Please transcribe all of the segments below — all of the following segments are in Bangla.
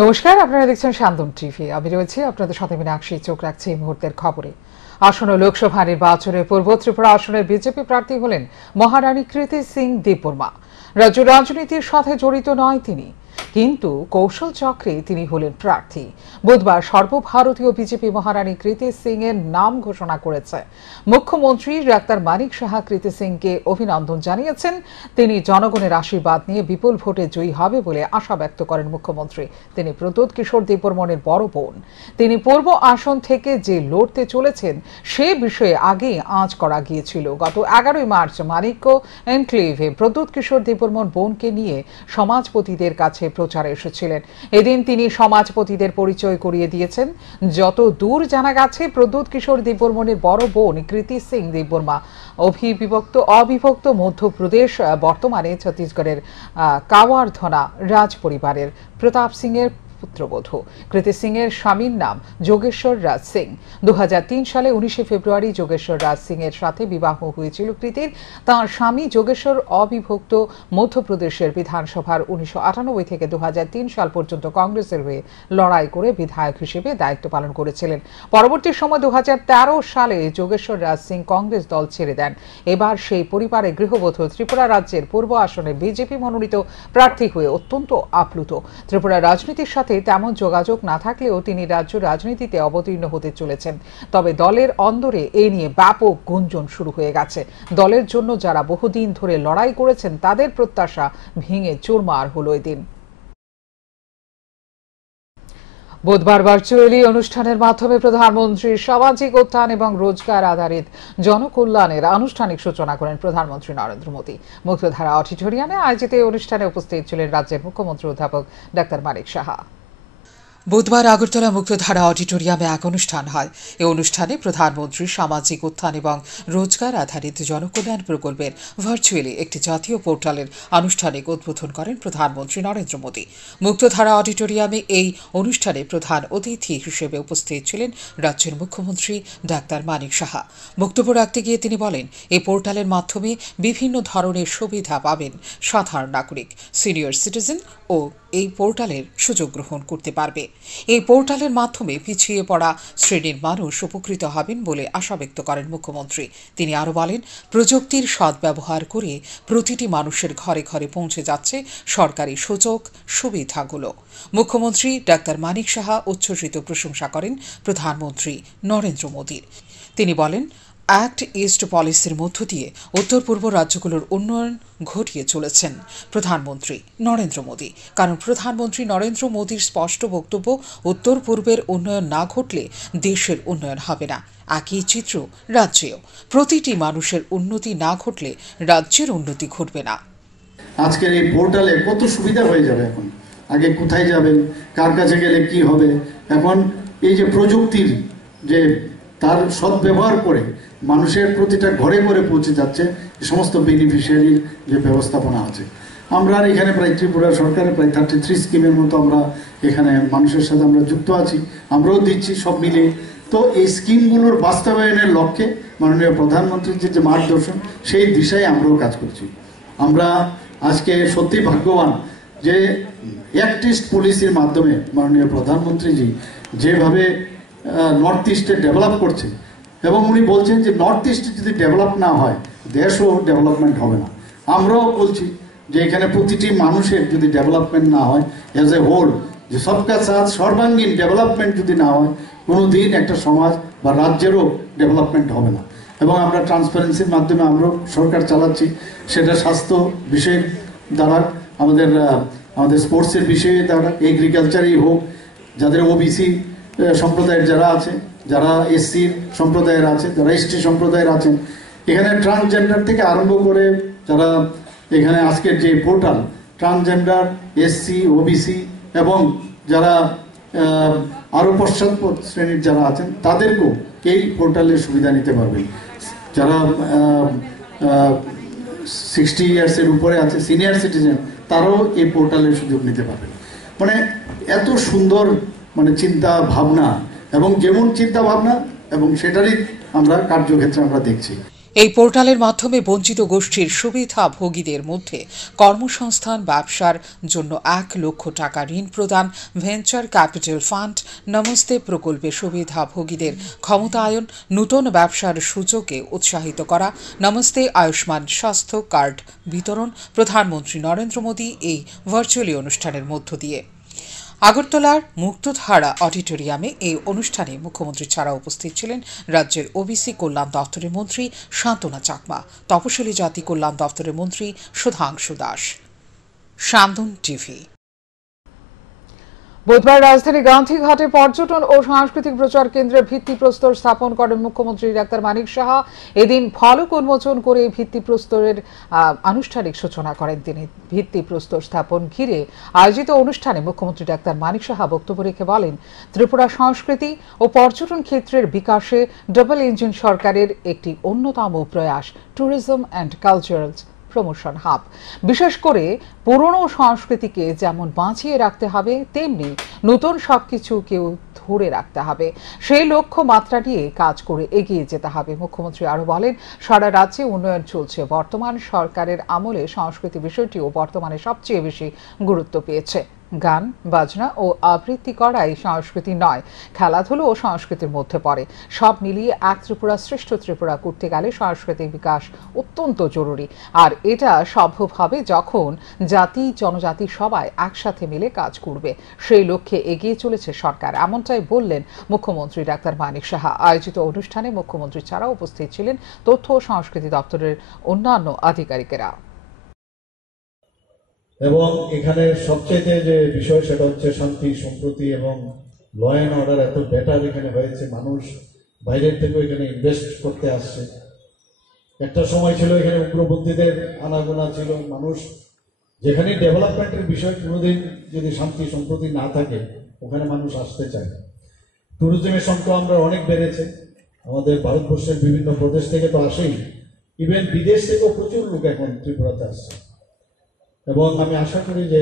নমস্কার, আপনারা দেখছেন শান্তন টিভি। আমি রয়েছি আপনাদের সাথে মীনাক্ষী। চোখ রাখছি এই মুহূর্তের খবরে। আসন্ন লোকসভা নির্বাচনের পূর্ব ত্রিপুরা আসনের বিজেপি প্রার্থী হলেন মহারানী কৃতি সিং দেববর্মা। রাজ্য রাজনীতির সাথে জড়িত নয় তিনি, কিন্তু কৌশল চক্রে তিনি হলেন প্রার্থী। বুধবার সর্বভারতীয় বিজেপি মহারানী কৃতি সিং এর নাম ঘোষণা করেছে। মুখ্যমন্ত্রী ডাক্তার মানিক সাহা কৃতি সিংকে অভিনন্দন জানিয়েছেন। তিনি জনগণের আশীর্বাদ নিয়ে বিপুল ভোটে জয়ী হবে বলে আশা ব্যক্ত করেন মুখ্যমন্ত্রী। তিনি প্রদ্যোৎ কিশোর দেববর্মনের বড় বোন। তিনি পূর্ব আসন থেকে যে লড়তে চলেছেন সে বিষয়ে আগেই আঁচ করা গিয়েছিল। গত 11 মার্চ মানিক্য এনক্লেভে প্রদ্যোৎ কিশোর দেববর্মন বোনকে নিয়ে সমাজপতিদের কাছে প্রচারে এসেছিলেন। এদিন তিনি সমাজপতিদের পরিচয় করিয়ে দিয়েছেন। যত দূর জানা গেছে, প্রদ্যোৎ কিশোর দেববর্মনের বড় বোন কৃতি সিং দেববর্মা অবিভক্ত মধ্যপ্রদেশ, বর্তমানে ছত্তিশগড়ের কাওয়ারধনা রাজ পরিবারের প্রতাপ সিং এর পুত্রবধূ। কৃতি সিং এর স্বামীর নাম যোগেশ্বর রাজ সিং। 2003 সালে 19 ফেব্রুয়ারি যোগেশ্বর রাজ সিং এর সাথে বিবাহ হয়েছিল কৃতির। তাঁর স্বামী যোগেশ্বর অবিভক্ত মধ্যপ্রদেশের বিধানসভার 1998 থেকে 2003 সাল পর্যন্ত কংগ্রেসের হয়ে লড়াই করে বিধায়ক হিসেবে দায়িত্ব পালন করেছিলেন। পরবর্তী সময় 2013 সালে যোগেশ্বর রাজ সিং কংগ্রেস দল ছেড়ে দেন। এবার সেই পরিবারের গৃহবধূ ত্রিপুরা রাজ্যের পূর্ব আসনে বিজেপি মনোনীত প্রার্থী হয়ে অত্যন্ত আপ্লুত। ত্রিপুরা রাজনীতির সাথে তেমন যোগাযোগ না থাকলেও তিনি রাজ্য রাজনীতিতে অবতীর্ণ হতে চলেছেন। তবে দলের অন্দরে এ নিয়ে ব্যাপক গুঞ্জন শুরু হয়ে গেছে। দলের জন্য যারা বহুদিন ধরে লড়াই করেছেন তাদের প্রত্যাশা ভেঙে চুরমার হলো এদিন। বুধবার ভার্চুয়ালি অনুষ্ঠানের মাধ্যমে প্রধানমন্ত্রীর সামাজিক উত্থান এবং রোজগার আধারিত জনকল্যাণের আনুষ্ঠানিক সূচনা করেন প্রধানমন্ত্রী নরেন্দ্র মোদী। মুক্তধারা অডিটোরিয়ামে আয়োজিত এই অনুষ্ঠানে উপস্থিত ছিলেন রাজ্যের মুখ্যমন্ত্রী অধ্যাপক ডাক্তার মানিক সাহা। বুধবার আগরতলা মুক্তধারা অডিটোরিয়ামে এক অনুষ্ঠান হয়। এই অনুষ্ঠানে প্রধানমন্ত্রী সামাজিক উত্থান এবং রোজগার আধারিত জনকল্যাণ প্রকল্পের ভার্চুয়ালি একটি জাতীয় পোর্টালের আনুষ্ঠানিক উদ্বোধন করেন প্রধানমন্ত্রী নরেন্দ্র মোদী। মুক্তধারা অডিটোরিয়ামে এই অনুষ্ঠানে প্রধান অতিথি হিসেবে উপস্থিত ছিলেন রাজ্যের মুখ্যমন্ত্রী ডাক্তার মানিক সাহা। বক্তব্য রাখতে গিয়ে তিনি বলেন, এই পোর্টালের মাধ্যমে বিভিন্ন ধরনের সুবিধা পাবেন সাধারণ নাগরিক, সিনিয়র সিটিজেন ও এই পোর্টালের সুযোগ গ্রহণ করতে পারবে। এই পোর্টালের মাধ্যমে পিছিয়ে পড়া শ্রেণীর মানুষ উপকৃত হবেন বলে আশা ব্যক্ত করেন মুখ্যমন্ত্রী। তিনি আরও বলেন, প্রযুক্তির সদ্ব্যবহার করে প্রতিটি মানুষের ঘরে ঘরে পৌঁছে যাচ্ছে সরকারি সুযোগ সুবিধাগুলো। মুখ্যমন্ত্রী ডাক্তার মানিক সাহা উচ্ছ্বসিত প্রশংসা করেন প্রধানমন্ত্রী নরেন্দ্র মোদীর। তিনি বলেন, অ্যাক্ট ইস্ট পলিসির মধ্য দিয়ে উত্তর পূর্ব রাজ্যগুলোর উন্নয়ন ঘটিয়ে চলেছেন প্রধানমন্ত্রী নরেন্দ্র মোদী। কারণ প্রধানমন্ত্রী নরেন্দ্র মোদীর স্পষ্ট বক্তব্য, উত্তর পূর্বের উন্নয়ন না ঘটলে দেশের উন্নয়ন হবে না। একই চিত্র রাজ্যেও, প্রতিটি মানুষের উন্নতি না ঘটলে রাজ্যের উন্নতি ঘটবে না। আজকের এই পোর্টালে কত সুবিধা হয়ে যাবে। এখন আগে কোথায় যাবেন, কার কাছে গেলে কি হবে, এখন এই যে প্রযুক্তির যে তার সদ্ব্যবহার করে মানুষের প্রতিটা ঘরে ঘরে পৌঁছে যাচ্ছে সমস্ত বেনিফিশিয়ারির যে ব্যবস্থাপনা আছে। আমরা এখানে প্রায় ত্রিপুরা সরকারের প্রায় 33 স্কিমের মতো আমরা এখানে মানুষের সাথে আমরা যুক্ত আছি, আমরাও দিচ্ছি সব মিলে। তো এই স্কিমগুলোর বাস্তবায়নের লক্ষ্যে মাননীয় প্রধানমন্ত্রীর যে মার্গদর্শন সেই দিশায় আমরাও কাজ করছি। আমরা আজকে সত্যি ভাগ্যবান যে অ্যাক্ট ইস্ট পলিসির মাধ্যমে মাননীয় প্রধানমন্ত্রীজি যেভাবে নর্থ ইস্টে ডেভেলপ করছে, এবং উনি বলছেন যে নর্থ ইস্টে যদি ডেভেলপ না হয় দেশও ডেভেলপমেন্ট হবে না। আমরাও বলছি যে এখানে প্রতিটি মানুষের যদি ডেভেলপমেন্ট না হয় অ্যাজ এ হোল, যে সবকা সাথ সর্বাঙ্গীন ডেভেলপমেন্ট যদি না হয় কোনো দিন একটা সমাজ বা রাজ্যেরও ডেভেলপমেন্ট হবে না। এবং আমরা ট্রান্সপারেন্সির মাধ্যমে আমরাও সরকার চালাচ্ছি, সেটা স্বাস্থ্য বিষয়ের দ্বারা, আমাদের স্পোর্টসের বিষয়ে দ্বারা, এগ্রিকালচারই হোক, যাদের ওবিসি সম্প্রদায়ের যারা আছে, যারা এসসি সম্প্রদায়ের আছে, যারা এসটি সম্প্রদায়ের আছেন, এখানে ট্রান্সজেন্ডার থেকে আরম্ভ করে যারা এখানে আজকের যে পোর্টাল ট্রান্সজেন্ডার, এসসি, ওবিসি এবং যারা আরও পশ্চাৎপদ শ্রেণীর যারা আছেন তাদেরকেও এই পোর্টালের সুবিধা নিতে পারবেন। যারা 60 ইয়ার্সের উপরে আছে, সিনিয়র সিটিজেন, তারাও এই পোর্টালের সুযোগ নিতে পারবেন। মানে এত সুন্দর চিন্তা ভাবনা, এবং যেমন চিন্তা ভাবনা এবং সেটারই আমরা কার্যক্ষেত্রে আমরা দেখছি। এই পোর্টালের মাধ্যমে বঞ্চিত গোষ্ঠীর সুবিধাভোগীদের মধ্যে কর্মসংস্থান, ব্যবসার জন্য 1 লক্ষ টাকা ঋণ প্রদান, ভেঞ্চার ক্যাপিটাল ফান্ড, নমস্তে প্রকল্পে সুবিধাভোগীদের ক্ষমতায়ন, নতুন ব্যবসার সুযোগে উৎসাহিত করা, নমস্তে আয়ুষ্মান স্বাস্থ্য কার্ড বিতরণ। প্রধানমন্ত্রী নরেন্দ্র মোদী এই ভার্চুয়ালি অনুষ্ঠানের মধ্য দিয়ে আগরতলার মুক্তধারা অডিটোরিয়ামে এই অনুষ্ঠানে মুখ্যমন্ত্রী ছাড়া উপস্থিত ছিলেন রাজ্যের ওবিসি কল্যাণ দপ্তরের মন্ত্রী শান্তনা চাকমা, তপশিলি জাতি কল্যাণ দপ্তরের মন্ত্রী সুধাংশু দাস। শান্তন টিভি। বুধবার রাজধানী গান্ধীঘাটে পর্যটন ও সাংস্কৃতিক প্রচার কেন্দ্রের ভিত্তিপ্রস্তর স্থাপন করেন মুখ্যমন্ত্রী ডাক্তার মানিক সাহা। এদিন ফলক উন্মোচন করে ভিত্তিপ্রস্তরের আনুষ্ঠানিক সূচনা করেন তিনি। ভিত্তিপ্রস্তর স্থাপন ঘিরে আয়োজিত অনুষ্ঠানে মুখ্যমন্ত্রী ডাক্তার মানিক সাহা বক্তব্য রেখে বলেন, ত্রিপুরা সংস্কৃতি ও পর্যটন ক্ষেত্রের বিকাশে ডাবল ইঞ্জিন সরকারের একটি অন্যতম প্রয়াস tourism and cultural promotion hub. বিশেষ করে পুরনো সংস্কৃতিকে যেমন বাঁচিয়ে রাখতে হবে, তেমনি নতুন সবকিছুকেও ধরে রাখতে হবে। সেই লক্ষ্য মাত্রা নিয়ে কাজ করে এগিয়ে যেতে হবে। মুখ্যমন্ত্রী আরো বলেন, সারা রাজ্যে উন্নয়ন চলছে। বর্তমান সরকারের আমলে সংস্কৃতি বিষয়টিও বর্তমানে সবচেয়ে বেশি গুরুত্ব পেয়েছে। গান, বাজনা ও আবৃত্তি করাই সংস্কৃতি নয়, খেলাধুলো ও সংস্কৃতির মধ্যে পড়ে। সব মিলিয়ে এক ত্রিপুরা শ্রেষ্ঠ ত্রিপুরা করতে গেলে সাংস্কৃতিক বিকাশ অত্যন্ত জরুরি। আর এটা সম্ভব হবে যখন জাতি জনজাতি সবাই একসাথে মিলে কাজ করবে। সেই লক্ষ্যে এগিয়ে চলেছে সরকার, এমনটাই বললেন মুখ্যমন্ত্রী ডাক্তার মানিক সাহা। আয়োজিত অনুষ্ঠানে মুখ্যমন্ত্রী ছাড়াও উপস্থিত ছিলেন তথ্য ও সংস্কৃতি দপ্তরের অন্যান্য আধিকারিকেরা। এবং এখানে সবচেয়ে যে বিষয় সেটা হচ্ছে শান্তি, সম্প্রীতি এবং ল অ্যান্ড অর্ডার এত বেটার এখানে হয়েছে। মানুষ বাইরের থেকেও এখানে ইনভেস্ট করতে আসছে। একটা সময় ছিল এখানে উগ্রপন্থীদের আনাগোনা ছিল। মানুষ যেখানে ডেভেলপমেন্টের বিষয় কোনোদিন যদি শান্তি সম্প্রীতি না থাকে ওখানে মানুষ আসতে চায়। ট্যুরিজমের সংখ্যা আমরা অনেক বেড়েছে। আমাদের ভারতবর্ষের বিভিন্ন প্রদেশ থেকে তো আসেই, ইভেন বিদেশ থেকেও প্রচুর লোক এখন ত্রিপুরাতে আসছে। এবং আমি আশা করি যে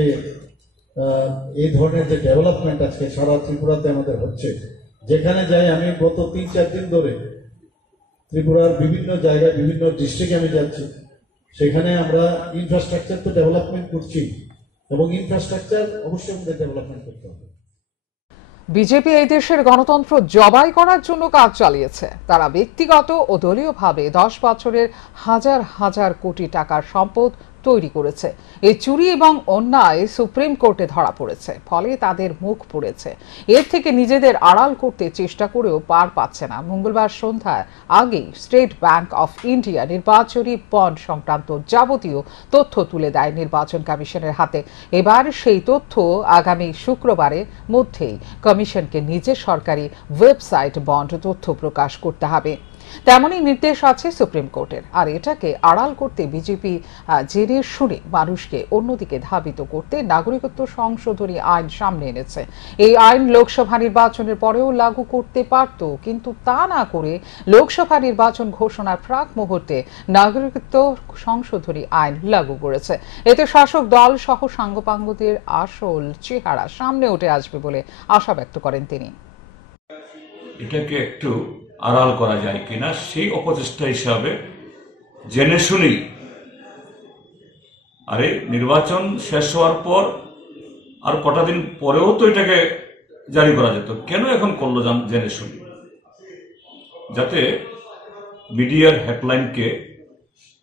এই ধরনের যে ডেভেলপমেন্ট আজকে সারা ত্রিপুরাতে আমাদের হচ্ছে, যেখানে যাই আমি গত 3-4 দিন ধরে ত্রিপুরার বিভিন্ন জায়গায় বিভিন্ন ডিস্ট্রিক্টে আমি যাচ্ছি, সেখানে আমরা ইনফ্রাস্ট্রাকচার তো ডেভেলপমেন্ট করছি এবং ইনফ্রাস্ট্রাকচার অবশ্যই আমাদের ডেভেলপমেন্ট করতে হবে। বিজেপি এই দেশের গণতন্ত্র জবাই করার জন্য কাজ চালিয়েছে। তারা ব্যক্তিগত ও দলীয়ভাবে 10 বছরের হাজার হাজার কোটি টাকার সম্পদ তৈরি করেছে। এই চুরি এবং অন্যায় সুপ্রিম কোর্টে ধরা পড়েছে, ফলে তাদের মুখ পুড়েছে। এর থেকে নিজেদের আড়াল করতে চেষ্টা করেও পার পাচ্ছে না। মঙ্গলবার সন্ধ্যায় আগেই স্টেট ব্যাংক অফ ইন্ডিয়া নির্বাচনী বন্ড সংক্রান্ত যাবতীয় তথ্য তুলে দেয় নির্বাচন কমিশনের হাতে। এবার সেই তথ্য আগামী শুক্রবারের মধ্যেই কমিশনকে নিজের সরকারি ওয়েবসাইট বন্ড তথ্য প্রকাশ করতে হবে। তেমনই নির্দেশ আছে সুপ্রিম কোর্টের। আর এটাকে আড়াল করতে বিজেপি জেনে শুনে মানুষকে অন্যদিকে ধাবিত করতে নাগরিকত্ব সংশোধনী আইন সামনে এনেছে। এই আইন লোকসভা নির্বাচনের পরেও লাগু করতে পারত, কিন্তু তা না করে লোকসভা নির্বাচন ঘোষণার প্রাক মুহূর্তে নাগরিকত্ব সংশোধনী আইন লাগু করেছে। এতে শাসক দল সহ সাঙ্গপাঙ্গদের আসল চেহারা সামনে উঠে আসবে বলে আশা ব্যক্ত করেন তিনি। এটাকে একটু আড়াল করা যায় কিনা সেই অপচেষ্টা হিসাবে জেনে শুনেই, আরে নির্বাচন শেষ হওয়ার পর আর কটা দিন পরেও তো এটাকে জারি করা যেত, কেন এখন করলো জেনে শুনি? যাতে মিডিয়ার হেডলাইনকে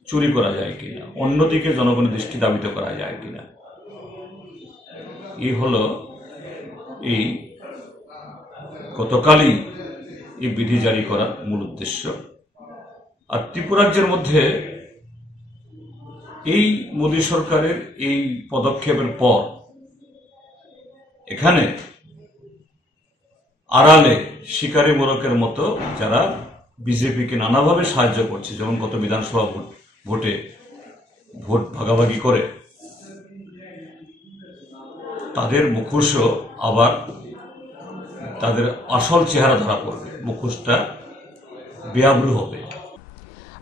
চুরি করা যায় কিনা, অন্যদিকে জনগণের দৃষ্টি ধাবিত করা যায় কিনা, এই হলো এই গতকালই এই বিধি জারি করার মূল উদ্দেশ্য। আর ত্রিপুরাজ্যের মধ্যে এই মোদী সরকারের এই পদক্ষেপের পর এখানে আড়ালে শিকারী মোরকের মতো যারা বিজেপিকে নানাভাবে সাহায্য করছে, যেমন গত বিধানসভা ভোটে ভোট ভাগাভাগি করে, তাদের মুখোশও আবার তাদের আসল চেহারা ধরা পড়বে, মুখোশটা বেআব্রু হবে।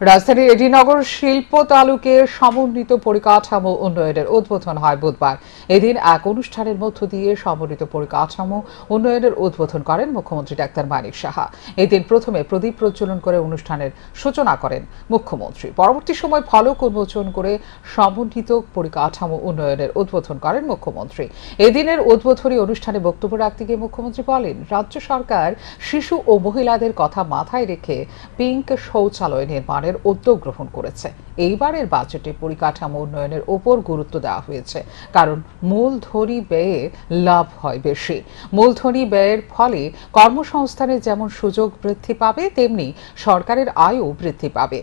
রাজধানীর এডিনগর শিল্প তালুকে সমন্বিত পরিকাঠামো উন্নয়নের উদ্বোধন হয় বুধবার। এদিন এক অনুষ্ঠানের মধ্য দিয়ে সমন্বিত পরিকাঠামো উন্নয়নের উদ্বোধন করেন মুখ্যমন্ত্রী ডাক্তার মানিক সাহা। এদিন প্রথমে প্রদীপ প্রজ্বলন করে অনুষ্ঠানের সূচনা করেন মুখ্যমন্ত্রী। পরবর্তী সময় ফলক উন্মোচন করে সমন্বিত পরিকাঠামো উন্নয়নের উদ্বোধন করেন মুখ্যমন্ত্রী। এদিনের উদ্বোধনী অনুষ্ঠানে বক্তব্য রাখতে গিয়ে মুখ্যমন্ত্রী বলেন, রাজ্য সরকার শিশু ও মহিলাদের কথা মাথায় রেখে পিঙ্ক শৌচালয় নির্মাণের উদ্যোগ গ্রহণ করেছে। এইবারের বাজেটে পরিকাঠামো উন্নয়নের উপর গুরুত্ব দেওয়া হয়েছে, কারণ মূলধনী ব্যয়ে লাভ হয় বেশি। মূলধনী ব্যয়ের ফলে কর্মসংস্থানের যেমন সুযোগ বৃদ্ধি পাবে, তেমনি সরকারের আয়ও বৃদ্ধি পাবে।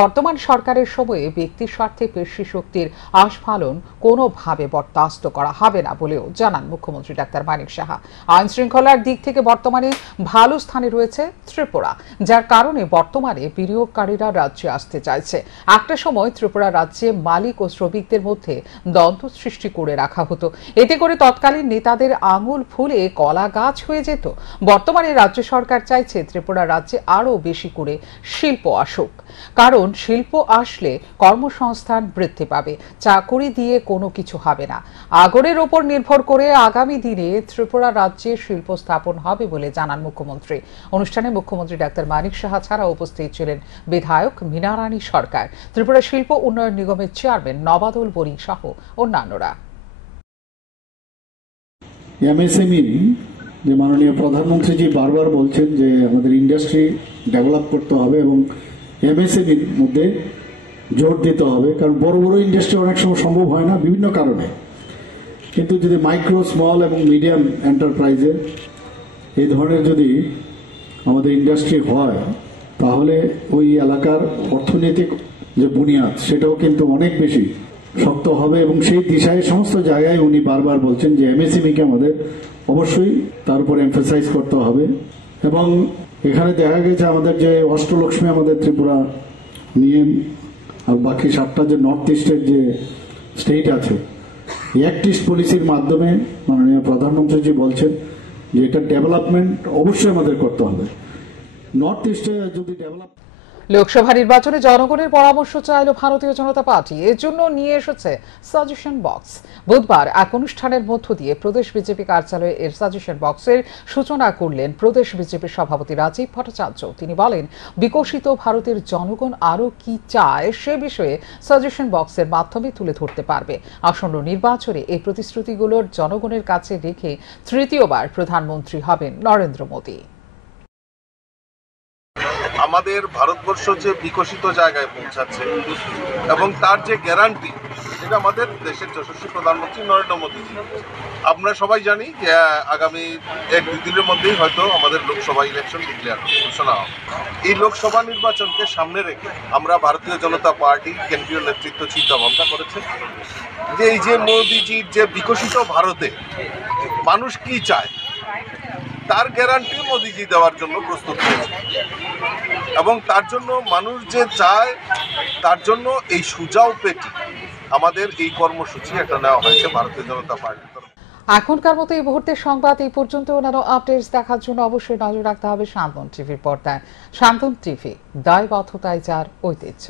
বর্তমান সরকারের সময়ে ব্যক্তির স্বার্থে পেশি শক্তির আস্ফালন কোনোভাবে বরদাস্ত করা হবে না বলেও জানান মুখ্যমন্ত্রী ডাক্তার মানিক সাহা। আইন শৃঙ্খলার দিক থেকে বর্তমানে ভালো স্থানে রয়েছে ত্রিপুরা, যার কারণে বর্তমানে বিনিয়োগকারীরা রাজ্যে আসতে চাইছে। একটা সময় ত্রিপুরা রাজ্যে মালিক ও শ্রমিকদের মধ্যে দ্বন্দ্ব সৃষ্টি করে রাখা হতো, এতে করে তৎকালীন নেতাদের আঙুল ফুলে কলা গাছ হয়ে যেত। বর্তমানে রাজ্য সরকার চাইছে ত্রিপুরা রাজ্যে আরও বেশি করে শিল্প আসুক, কারণ শিল্প আসলে কর্মসংস্থান বৃদ্ধি পাবে। চাকুরি দিয়ে কোনো কিছু হবে না। আগরের ওপর নির্ভর করে আগামী দিনে ত্রিপুরা রাজ্যে শিল্প স্থাপন হবে বলে জানান মুখ্যমন্ত্রী। অনুষ্ঠানে মুখ্যমন্ত্রী ডাক্তার মানিক সাহা ছাড়া উপস্থিত ছিলেন বিধায়ক মীনারানী সরকার, ত্রিপুরা শিল্প উন্নয়ন নিগমের চেয়ারম্যান নবাদুল বণিক সহ অন্যান্যরা। এমএসএমই যে মাননীয় প্রধানমন্ত্রীজি বারবার বলছেন যে আমাদের ইন্ডাস্ট্রি ডেভেলপ করতে হবে এবং এমএসএমইর মধ্যে জোর দিতে হবে, কারণ বড় বড় ইন্ডাস্ট্রি অনেক সময় সম্ভব হয় না বিভিন্ন কারণে। কিন্তু যদি মাইক্রো, স্মল এবং মিডিয়াম এন্টারপ্রাইজে এই ধরনের যদি আমাদের ইন্ডাস্ট্রি হয়, তাহলে ওই এলাকার অর্থনৈতিক যে বুনিয়াদ সেটাও কিন্তু অনেক বেশি শক্ত হবে এবং সেই দিশায় সমস্ত জায়গায় উনি বারবার বলছেন যে এমএসএমইকে আমাদের অবশ্যই তার উপর এমফাসাইজ করতে হবে। এবং এখানে দেখা গেছে আমাদের যে অষ্টলক্ষ্মী আমাদের ত্রিপুরা নিয়ে আর বাকি 7টা যে নর্থ ইস্টের যে স্টেট আছে, অ্যাক্ট ইস্ট পলিসির মাধ্যমে মাননীয় প্রধানমন্ত্রীজি বলছেন যে এটা ডেভেলপমেন্ট অবশ্যই আমাদের করতে হবে। নর্থ ইস্টে যদি ডেভেলপ লোকসভা নির্বাচনে জনগণের পরামর্শ চাইল ভারতীয় জনতা পার্টি, এর জন্য নিয়ে এসেছে সাজেশন বক্স। বুধবার এক অনুষ্ঠানের মধ্য দিয়ে প্রদেশ বিজেপি কার্যালয়ে এর সাজেশন বক্সের সূচনা করলেন প্রদেশ বিজেপির সভাপতি রাজীব ভট্টাচার্য। তিনি বলেন, বিকশিত ভারতের জনগণ আরও কি চায় সে বিষয়ে সাজেশন বক্সের মাধ্যমে তুলে ধরতে পারবে। আসন্ন নির্বাচনে এই প্রতিশ্রুতিগুলোর জনগণের কাছে রেখে তৃতীয়বার প্রধানমন্ত্রী হবেন নরেন্দ্র মোদী। আমাদের ভারতবর্ষ যে বিকশিত জায়গায় পৌঁছাচ্ছে এবং তার যে গ্যারান্টি, সেটা আমাদের দেশের যশস্বী প্রধানমন্ত্রী নরেন্দ্র মোদীজি। আমরা সবাই জানি যে আগামী 1-2 দিনের মধ্যেই হয়তো আমাদের লোকসভা ইলেকশন ডিক্লেয়ার ঘোষণা হবে। এই লোকসভা নির্বাচনকে সামনে রেখে আমরা ভারতীয় জনতা পার্টি কেন্দ্রীয় নেতৃত্ব চিন্তা ভাবনা করেছে যে এই যে মোদীজির যে বিকশিত ভারতে মানুষ কি চায় তার গ্যারান্টি মোদীজি দেওয়ার জন্য প্রস্তুত হয়েছে এবং তার জন্য মানুষ যে চায় তার জন্য এই সুজাও পেটি আমাদের এই কর্মসূচি একটা নেওয়া হয়েছে ভারতীয় জনতা পার্টির তরফ। এখনকার মতো এই মুহূর্তের সংবাদ এই পর্যন্ত। অন্যান্য আপডেটস দেখার জন্য অবশ্যই নজর রাখতে হবে শান্তন টিভির পর্দায়। শান্তন টিভি, দায়বদ্ধতায় যার ঐতিহ্য।